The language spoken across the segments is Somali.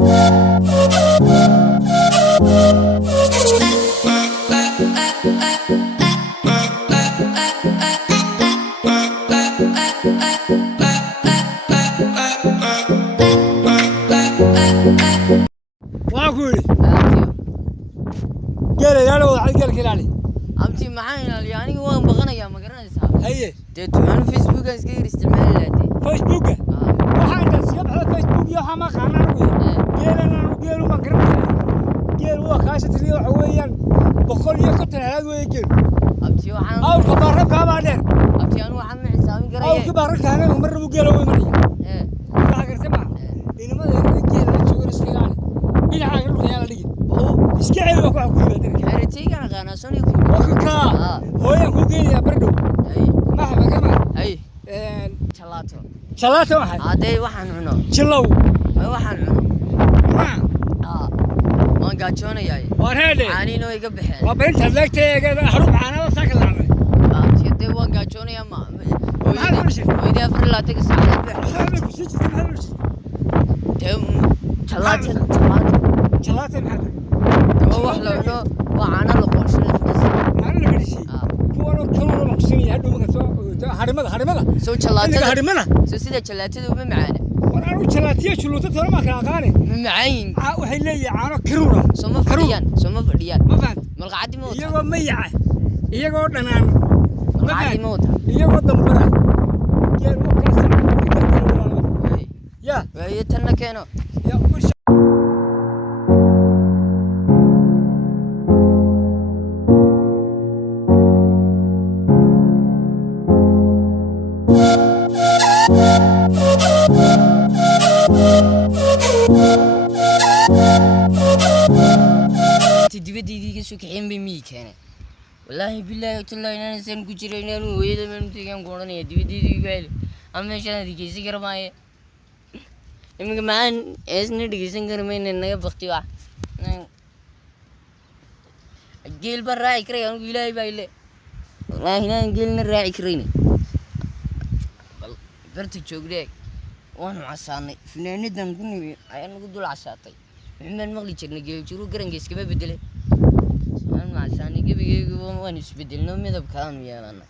واقول قال يا لو قال كلالي أمتي معانا يعني هو بغنى يا ما قرنا يسحب هي أنا فيسبوك أسكير استعمال لاتي فيسبوك وحاجة سيب على فيسبوك يا حما خانا قال ما قرنا قال هو خاصة اللي حويا بقول يكتر هذا ويجي أمتي وحنا أو كبار كابادر أمتي أنا وحنا حسابي قرية أو كبار كانوا مرة وقال هو مريء فاكر سمع إنما قال شو رسالة إلى عقل خيال لي هو إسكعي وقع كل بدر حرتي كان غانا سوني يقول وكا هو يقول يا بردو ما حبا كمان أي شلاتو شلاتو واحد هذا وحن عنو شلو ما وحن عنو ما قاچونا ياي وهذا عاني نو يقبح وبنت هذاك تيجي حروب معنا وساكن العمل أمتي ده وان قاچونا يا ما وإذا أفر لا تقص على هذا بسيج هذا تم شلاتو شلاتو هذا هو وحلا عنو وعنا لقوش أنا اللي بدي شيء هو أنا كلنا مقصني هذا ما كسو هرملا سو شلاتو هرملا سو سيدا شلاتو وبمعانا وأنا شلاتيه شلوته ترى ما كان أغاني معين وحي لي أنا كرورة سوما فرديان ما فهمت ملقعدي موت يجوا ميعة يجوا دنان ملقعدي موت يجوا دمبرة يجوا كاسة يا وهي تنا كانوا يا وش تدي سكحين بمي كان والله بالله تلا إن إنسان كشرين إنه ويدا من تيجان قرنا يدي قال أما شان دي كيسي كرماية إما كمان إسني دي كيسي كرماية ننني بختيوا الجيل برا يكري أنا ويلا بايله والله هنا الجيل نرا يكريني برت تشوكريك وأنا عصاني فينا ندم كوني أنا قدول عصاتي محمد مغلي تشرني جيل شرو كرنجيس كم بدله أنا عصاني كي بيجي وأنا يسبدل نوم يذهب كلام يا أنا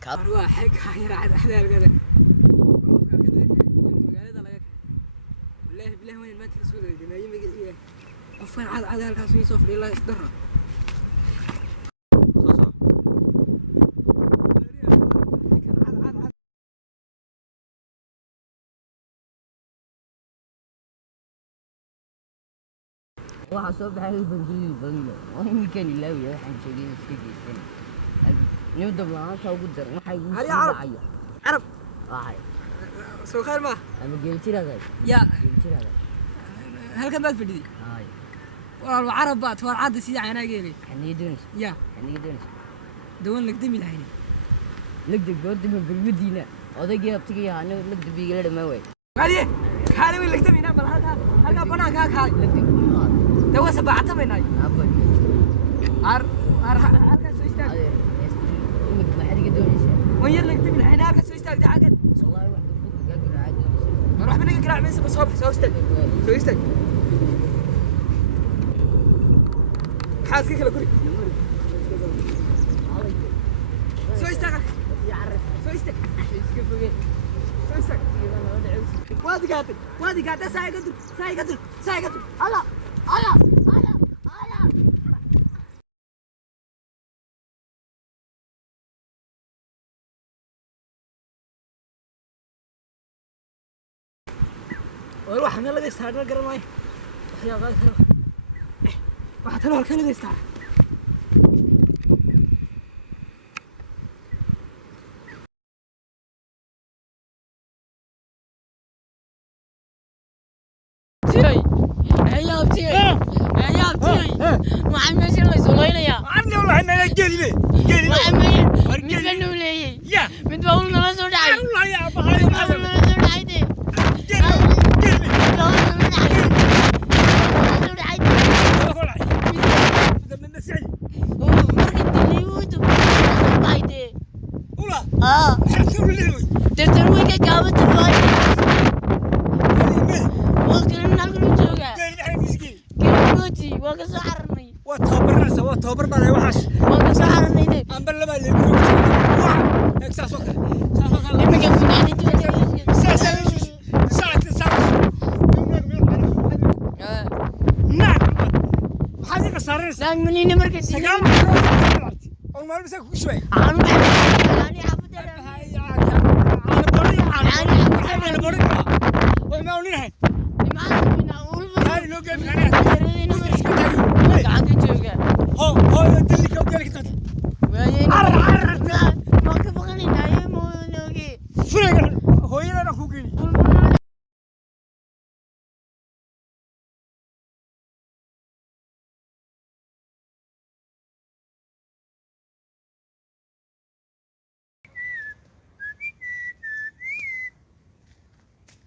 كاروا حق حير عاد حدا كذا والله بالله وين ما ترسول لي يوم يجي أفكار عاد هالكاس يسوف لي الله يصدرها وحصل بحال البنزين وين كان يلاوي راح نشوفيه في السنة نبدأ بلانات أو قدر ما حيقول هل عرب عرب هاي سو خير ما أنا قلت لك يا قلت لك هل كان بس بدي هاي والله عرب بات والعاد سيدا عنا قيلي حني دونس يا حني دونس دون لك دمي لهيني لك دقود من بالمدينة هذا جاب تيجي أنا لك دبي قلنا ما وين قالي خالي وين لك دمي نعمل هذا بنا كا لك دقود دوا سبعة مناي أبد هل سو يستاك إنك ما حد يقدر يسوي وين لك دمي الحين هل سو يستاك ده عقد والله واحد فوق قاعد عاد دونس نروح بنيجي كلا عميس بصوب سو يستاك حاسك كلا كوري سو يستاك سو يستاك سو يستاك وادي قاتل ساي قدر الله وروح انا لقيت استعار نقرا معي يا غاية واحد هلا كان لقيت استعار محمد شنو يسولينا يا عمي والله ما قلبي محمد من فنو لي يا من دول ناس وداعي والله يا ابو هاي ترتروي كجابة الواجب واقع سعرني وتوبر وتوبر بلا وحش واقع سعرني أم بلا ما اللي إكساس وكل لما كان في نادي نعم حاجة صارت نعم منين مركز سجام أول ما لبسك شوي أنا عبد أنا بريء وما أقولين هاي لو جاب هو يدلك أو قالك تد ما كبغني نايم ونوجي فرق هو يلا نخوجيني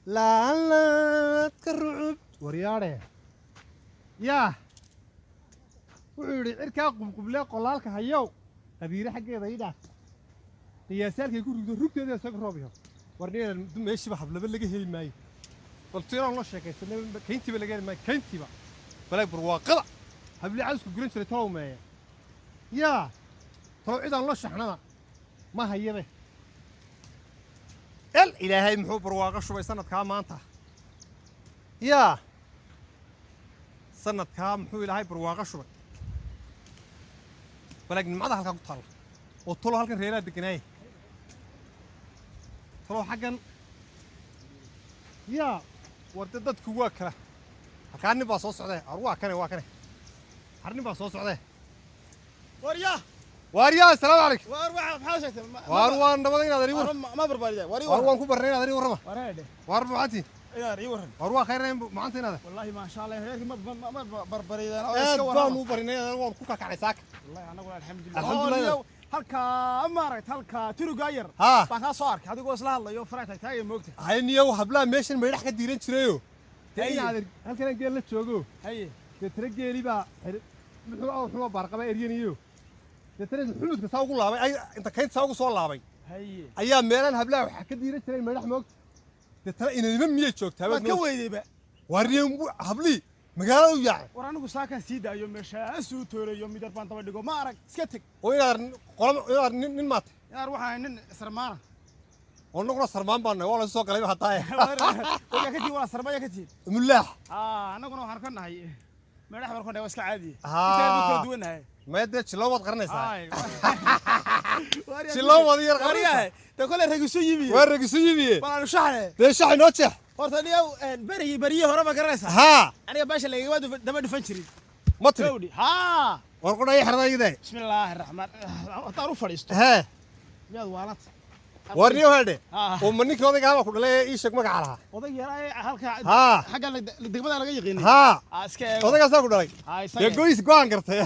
لا تكرعب ورياده يا وعوري عركا قبله قلالك هيو قبيره حقيده يدا قياسالك يكون رugteeda soo roobiyo warniga meeshii xablaba laga heli maayo baltiiraan la sheekaysanay kayntiba laga heli maayo kayntiba balay barwaaqada habli casku gurin jiray tawmeeya ya tawciidan la shaxnada ma hayabe ilaahay muxuu barwaaqo shubay sanadka maanta ya sanadka muxuu ilaahay barwaaqo shubay balag nimada halka ku taal oo tolo halkan reeraa deganay tolo xagan ya warda dadku waa kala halkaan baa soo socday arwaa kane harni baa soo socday واريا السلام عليكم وارواح بحاجة واروان دبدين هذا ريور ما بربالي واروان كبرين هذا ريور ما وريده واربع عتي يا ريورن واروان خيرين معنتين هذا والله ما شاء الله هيك ما بربالي انا مو برينين هذا وان كوكا كعلي ساك والله انا اقول الحمد لله halka amaaragt halka turugaayar baan ka soo arkay adigoo isla hadlayo faraatay taagay moogtay hayniyo habla meeshan meedhax ka diiran jirayo halkan geel la joogo haye tira geeli ba muxuu barqaba eriyaniyo tira xuludka saa ugu laabay ay inta kayd saa ugu soo laabay haye ayaa meelan habla waxa ka diiran jiray meedhax moogtay tira inay miyay joogtaa ka weydayba warniyo habli magaalada yaa war anigu saakan sii daayo meesha asuu tooreeyo midar baan daba dhigo ma arag iska tag oo inaar nin maat yaar waxa nin sarmaana oo naguna sarmaan baan wala soo galay hataa waya ka tii wala sarmaya ka tii mullah anaguna waxaan ka nahay meelaha markoo dhaw iska caadi inta ka duwanahay meedda jilowad qaranaysaa jilowad yar qaranaysaa ta kale ragisu yibi waa ragisu yibi baan shaxne de shaxay noo jeex horta niyow bariye hore ma garanaysaa ha aniga baasha laga daba dhufan jiray matri ha war qodhay xirnayde bismillaahir rahmaan taru fadhiisto ha yaad waalat warniyo hade oo maninka odayga ku dhalay ii sheeg magaca laha oday yaray halka xagga degmada laga yaqiin ha iska odayga saa ku dhalay ee goys go'an kartay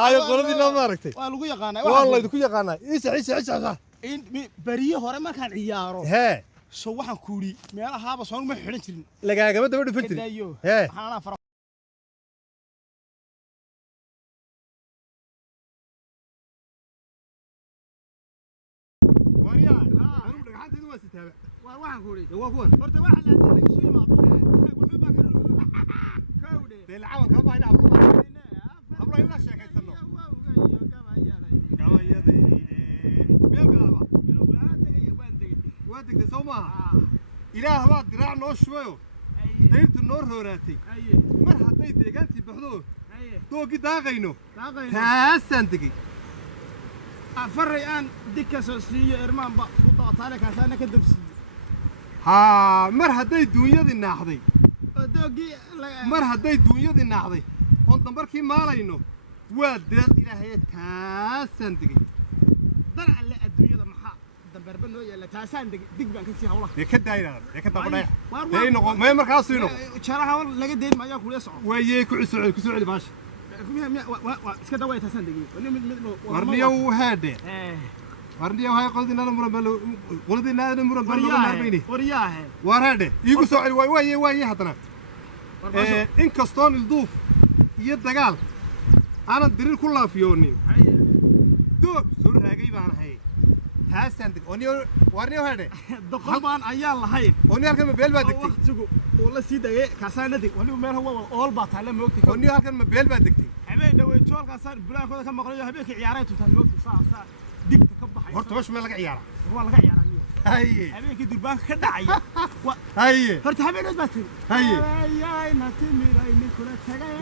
hayo qoladina ma aragtay waa lagu yaqaanay waa la idinku yaqaanay isa in bariye hore markaan ciyaaro he soo waxaan kuuri meelahaaba soo ma xiran jirin lagaagama daba dhufan jirin he waxaan fara wariya anu dhagaxanteedu waa sitaaba waa waxaan kuuri waa kuwan horta waxa la hadii isu yimaado wuxuu baa ka kawde beelcawan ka baayna hablo ila sheekaysano waa degtay soo maaha ilaah waa diraac noo shubayo dayrtu noo rooraatay mar hadday deegaantii baxdo doogii daaqayno taasaan degay afaray aan dikka soo siiyo irmaanba ku dootaale kaasaana ka dabsiiyo mar hadday duunyadii naaxday doogii mar hadday duunyadii naaxday oon dambarkii maalayno waa deeq ilaahay taasaan degay dar alle adduunyada maxaa dambarba noo yaala taasaan dig baan ka sii hawlaha ee ka daayna ee ka dabadhay ee noqon ma markaas ii noqon jaraha laga deyn maayaa kula soco waayee ku socod baash iska daway taasaan degay warniyo haade warniyo hay qoladina muran bal wariyaahe warade iigu soo celi waayee hadana in kastoon ilduuf iyo dagaal aanan dirir ku laafiyoonin doog soo raagay baan ahay taasaan oniyo warniyo hade doqol baan ayaan lahayn oniyo halkan ma beel baa degtay waqtigu oo la sii dagay kaasaan nadig waliba meel hawa ool baa taala moogtay oniyo halkan ma beel baa degtay habeen dhawey joolkaasaan bulaankooda ka maqlayo habeenka ciyaaraya tutaan moogtay saa digta ka baxay horta wash ma laga ciyaara waa laga ciyaaraa haye habeenkii durbaanka ka dhacaya haye horta habeenaad baa tiri haye ayay natimiray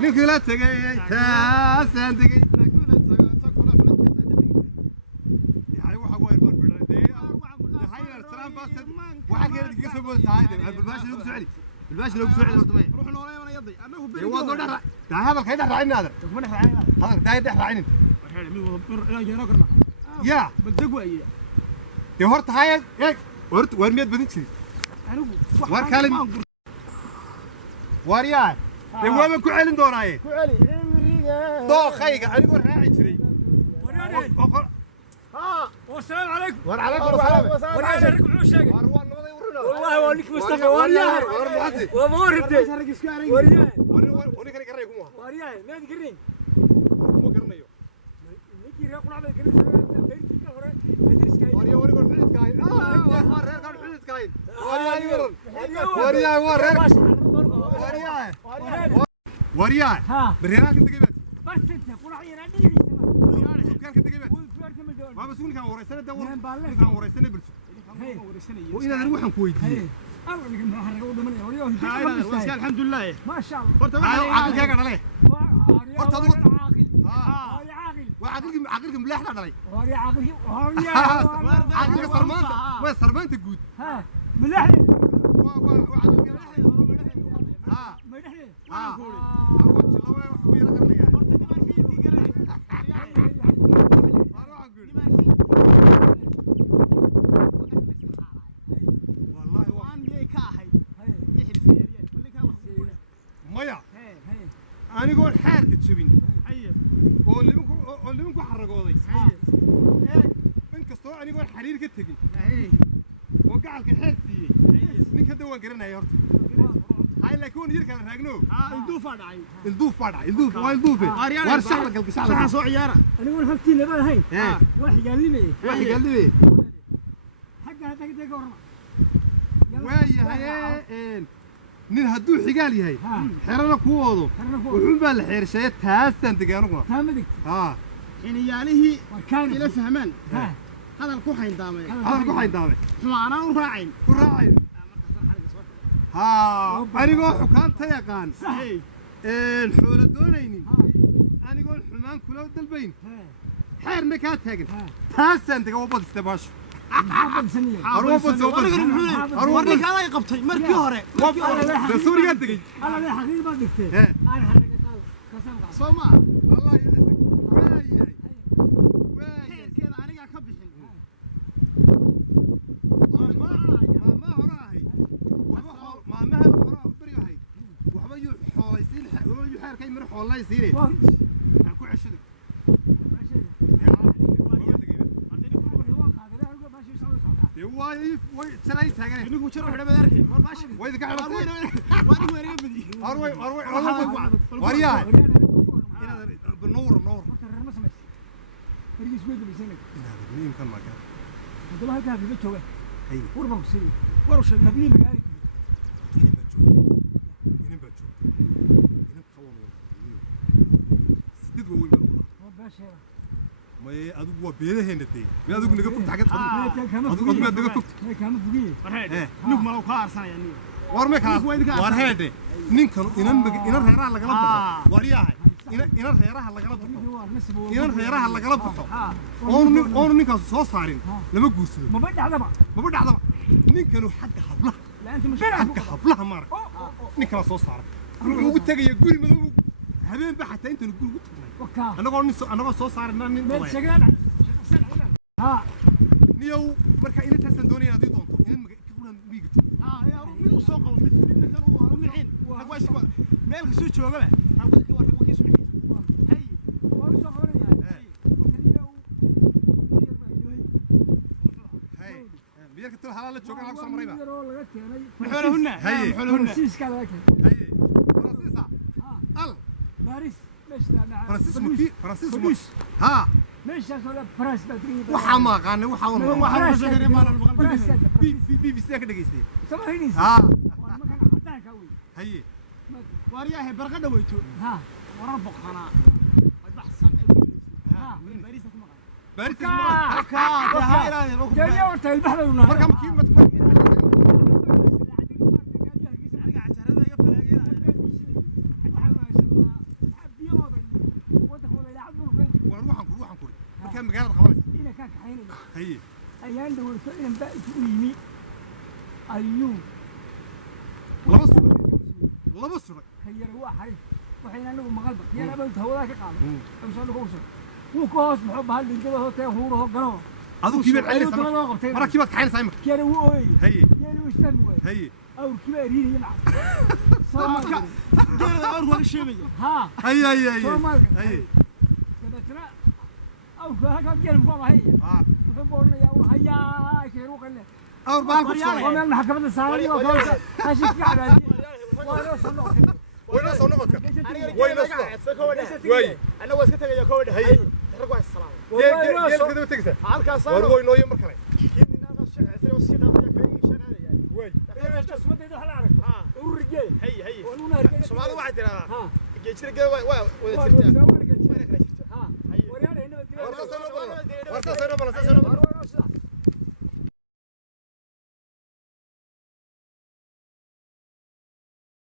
ninkii la tagay taasaan degay waxaa keenay diga soo bood tahay balbaash lagu soo celi balbaash lagu soo celi horta way ruux noola iman yaday anagu bari waa noo dharaa daa hadal kay dharaa inaad kuma dhaxayna hadal daa dharaa waxay mid wada inaan yeeno karna ya baldag waayay de horta haye eeg horta war miyad badin jiray anigu war kale war yaa de waaba ku celin doonaaye ku celi imriga dookhayga anigoo raaci jiray والسلام عليكم وعليكم السلام وريا شرك وشاق وروان نبضي ورنا والله وليك مصطفى وريا ومورتي وريا وني كان يقريكم وريا ما تقرين مو قرنيو نيجي ريق لعبه قرين ديرتي كهره مدرس كاين وريا وريا حدث كاين وريا كان حدث كاين وريا يورن وريا وريا وريا ها بريراك انت جيبت بس انت قول عينا ديري كان انت جيبت ما بس كان وريسنا دور كان وريسنا برسو وإذا نروح نكويت الله اللي كان حرقه ودمني وريا هاي الحمد لله ما شاء الله horta عقل كاغا دلي horta adigu عاقل عاقل وعقلك مليح دلي وريا عاقل وريا عقلك سرمانته وين سرمانته جود ها مليح وعقلك ها مليح ها اروح لو ويرا قرنيا مايا anigoo xaarka jabin oo limanku xaragooday inkastoo anigoo xariir ka tegin oo gacalka xeer siiyey ninka dawaan garanaya horta hay laakiin wan yirkaan raagno ilduuf baa dhacay waa ilduufe war shacla galka shacla soo ciyaara anigoo halkii laba ahayn wax gaalnimay xagga hadda ka warma waayahay nin hadduu xigaal yahay xerana ku wado wuxuu baa la xeershay taasaan deegaanuguna taamadig xiniyaalihii ila fahmaan hadal ku xayndaamay xumaana u raacayn anigoo xukaanta yaqaan xoola doonaynin anigoo xumaan kula dalbayn xeerna kaa taagan taasaan dega wabadiste baasho warninka aday qabtay markii hore suurigaa tegey soo maa xeerkeeda anigaa ka bixin maamaa hore ahayd maamaha hore beriga ahayd waxba yuu xoolaysiin yuu xeerkay miro xoollaysiine aan ku ceshaday way jaray taagan anigu jaro xidha baad arkay war baashi way ka xidhay waa anigu weeriga badi waryaa nuur إن كان ما كان. هذا ما كان في بيته. أي. وربع كسير. ورش مبني مقالي. إنهم بتشوف. إنهم تخون. ستة قوي بالله. ما باشر. ما أدوق بيده هندتي. ما أدوق نقفت حاجات. أدوق نقفت. ما كان فوقي. إيه. نوك ما لو كار سنة يعني. ورمك ورهده. نين كانوا إنهم هيرا على قلبه. ورياه. إنهم هيرا على قلبه. إنهم هيرا على قلبه. أون نين صوص صارين. لما جوسوا. ما بدي عذبه. ما بدي عذبه. نين كانوا حد حبله. لا أنت مش حد حبله مرة. نين كانوا صوص صار. وقلت لك يقول مذوب. هبين بحتى أنت نقول قلت. أنا قال صوص صار إننا نين. شغلان. ها. نيو مركا إنت تسندوني هذي طنطو. إن كلنا بيجت. يا رب مين وساق من كانوا هم الحين. هقول شو مالك سوتش ولا لا؟ هقول لك واحد وكيس هي. وساق ولا يعني. هاي. بيرك ترى حلال تشوك على قصة مريبة. حولهن. هاي. حولهن. فرنسيس كذا هاي. فرنسيسا. ال. باريس. ليش لا؟ فرنسيس مكي. فرنسيس مكي. ها. meeshaas oo faraas baa tigay waxa ma qaanay waxa waxaan ka sheegay maalan BBC ka dhageystay samaynaysa ha waa makan cadaanka weey haye waaryahay barqa dhaweyto ha warar boqana ay baxsan ha bariis ku maqan baaris ka dahayraan oo ku jariyo oo tahay baxdawna marka kiimad كم مقالة قوانين؟ إنا كان كحيني. هي. أيام دول فعلا بقى تقولي أيوب. لبصر. هي رواح حريف. وحين أنا مغلبك يا أنا بنت هو ذاك قام. أمسون كوسر. وكوس محب هالجنجبة هو تهور هو قناه. هذا كبير عليه سما. مرة كبير كحين سايمك. كان هو إيه. هي. كان هو يستنوي. هي. أو كبير يريد يلعب. صار جيل أروح الشيء ها. هي هي هي. هي. ترى أو كان جيل مقام هي. فبقولنا يا أول هيا كيرو قلنا أو بالك ومن محكمة السعودية وقال هاشيك على وين صنعتك؟ وين وين أنا واسكت يا كود هي تركوا السلام جيل كذا بتكسر halka saar war way nooyo mar kale kiinina shaqo si dhaafaya kay shaqaynaya way meesha sumadeeda hal aragto uu rijay hay hay waluna argay Soomaali waxa jira ha geejirga waa wada jirta ha wariyaan inaba warta sano bala